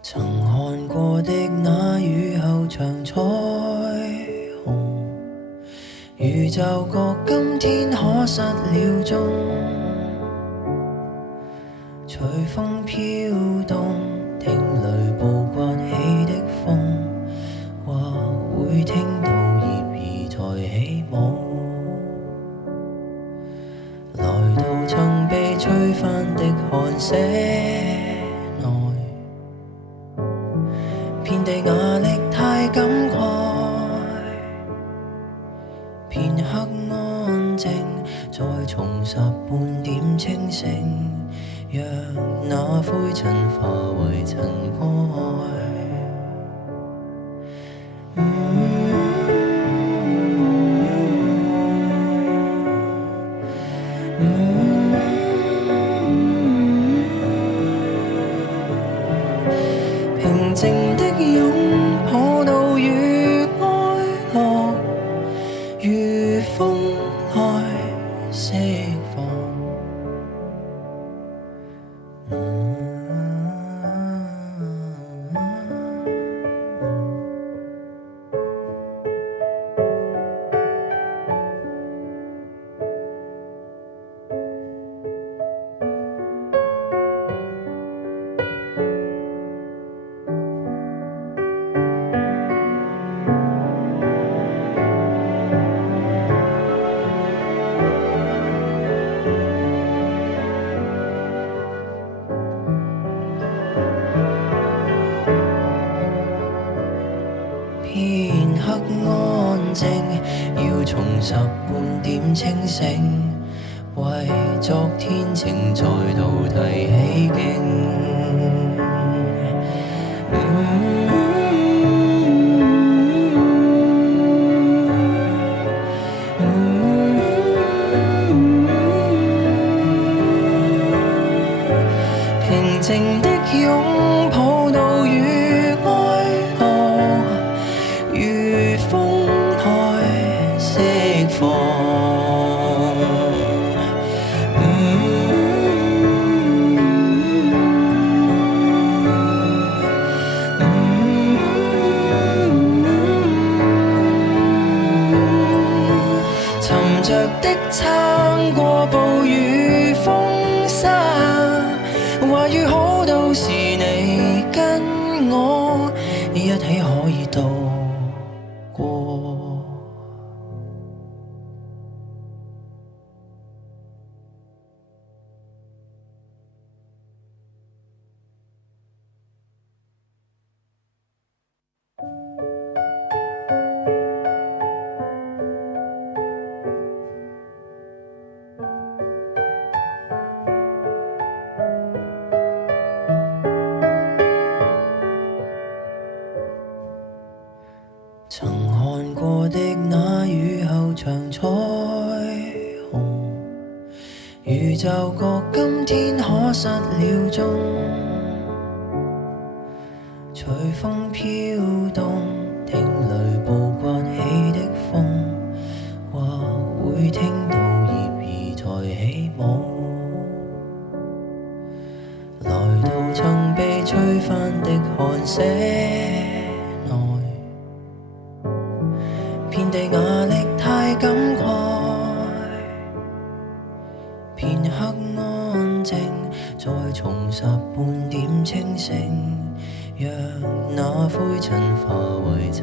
曾看過的那雨後長彩虹，如就覺今天可失了蹤，隨風飄動，聽雷暴刮起的風，或會聽到葉兒在起舞，來到曾被吹翻的寒舍內，遍地壓力太感慨，片刻安靜，再重拾半點清醒，讓那灰塵化為塵埃。平靜的擁抱到與哀樂，如風來釋放。片刻安靜，要重拾半點清醒，為昨天情再度提起勁。平靜的擁抱到與哀樂，如風來釋放。沉着的撐過暴雨風沙，話語好到時你跟我一起可以渡過。曾看過的那雨後長彩虹，如就覺今天可失了蹤，隨風飄動，聽雷暴刮起的風，或會聽到葉兒在起舞，來到曾被吹翻的寒舍內，遍地壓力太感慨，片刻安靜，再重拾半點清醒，讓那灰塵化為塵